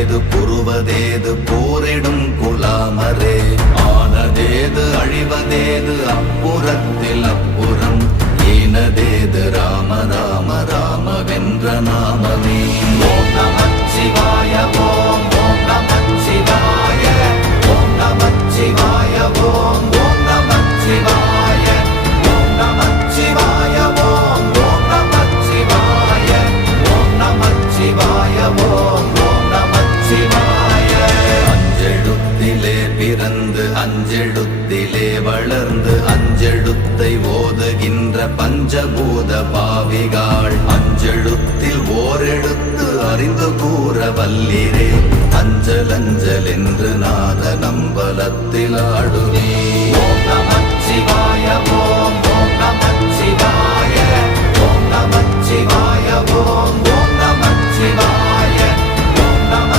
அழிவதேது புருவதேது போரிடும் குலாமரே ஆனதேது அழிவதேது அப்புறத்தில் அப்புறம் ஈனதேது ராம ராம ராமவென்ற நாமமே. ஓம் நமச்சிவாய ஓம் ஓம் நமச்சிவாய ஓம் நமச்சிவாய ஓம் ஓம் நமச்சிவாய ஓம் நமச்சிவாய ஓம் ஓம் நமச்சிவாய ஓம் நமச்சிவாய ஓம் ஓம் நமச்சிவாய. அஞ்செழுத்திலே பிறந்து அஞ்செழுத்திலே வளர்ந்து அஞ்செழுத்தை ஓதுகின்ற பஞ்சபூத பாவிகாள் அஞ்செழுத்தில் ஓரெழுத்து அறிந்து கூற வல்லிரே அஞ்சல் அஞ்சல் என்று நாத நம்பலத்தில் ஆடுவே. ஓம் நமச்சிவாய ஓம்